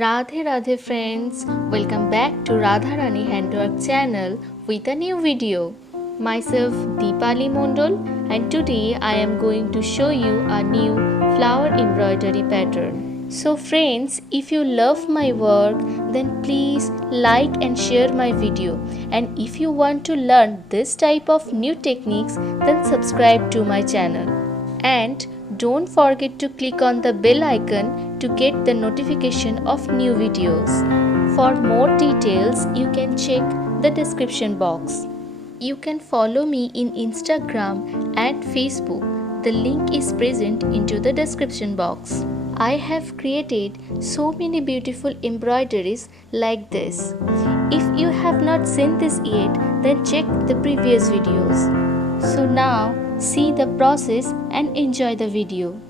Radhe Radhe friends, welcome back to RadhaRani Handwork channel with a new video. Myself Deepali Mondol and today I am going to show you a new flower embroidery pattern. So friends, if you love my work then please like and share my video, and if you want to learn this type of new techniques then subscribe to my channel. And don't forget to click on the bell icon to get the notification of new videos. For more details, you can check the description box. You can follow me in Instagram and Facebook. The link is present into the description box. I have created so many beautiful embroideries like this. If you have not seen this yet, then check the previous videos. So now, see the process and enjoy the video.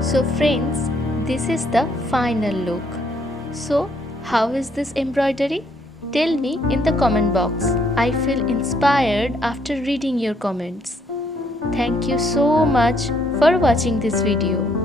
So friends, this is the final look. So how is this embroidery? Tell me in the comment box. I feel inspired after reading your comments. Thank you so much for watching this video.